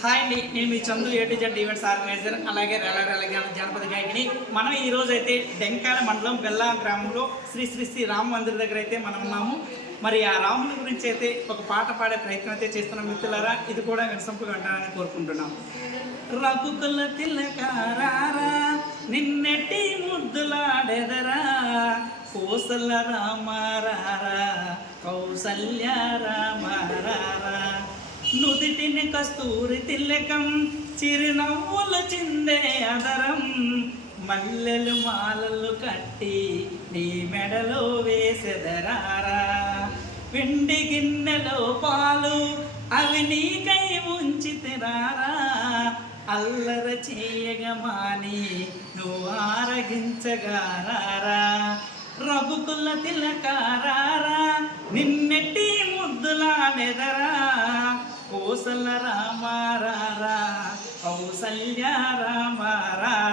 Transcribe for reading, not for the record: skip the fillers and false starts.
Hi అండి, నేను మీ Chandu A to Z events organiser, అలాగే జానపద గాయకుని. మనం ఈ రోజు అయితే డెంకాల మండలం బెల్లా గ్రామంలో శ్రీ శ్రీ శ్రీ రామ మందిర్ దగ్గర అయితే మనం ఉన్నాము. మరి ఆ రాముని గురించి అయితే ఒక పాట పాడే ప్రయత్నం అయితే చేస్తున్నాం మిత్రులారా. ఇది కూడా వినసొంపుగా ఉంటారని కోరుకుంటున్నాం. రఘుకుల తిలకారారా నిన్నెట్టి ముద్దులాడెదరా, కోసల రామారారా కౌసల్య రామారారా, నుదిటిని కస్తూరి తిలకం చిరునవ్వుల చిందే అదరం, మల్లెలు మాలలు కట్టి నీ మెడలో వేసెదరారా, వెండి గిన్నెలో పాలు అవి నీకై ఉంచితిరారా, అల్లర చేయగమాని నువ్వు ఆరగించగారారా, రఘుకుల తిలకారారా నిన్నెట్టి ముద్దులాడెదరా, కోసల రామారారా కౌసల్య రామారారా.